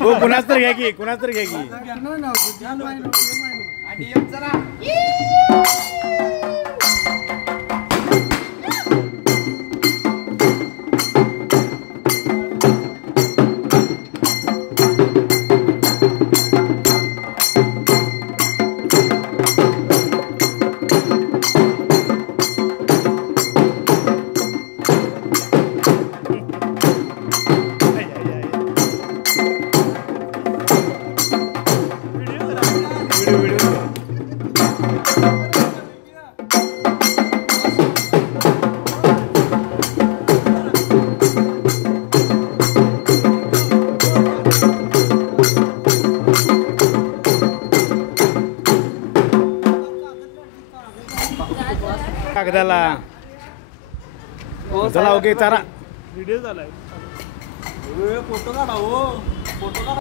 हो कुणाच तर घ्या की कुणाच तर घ्या की कागदाला चला ओके चारा व्हिडिओ झालाय फोटो काढा हो फोटो काढा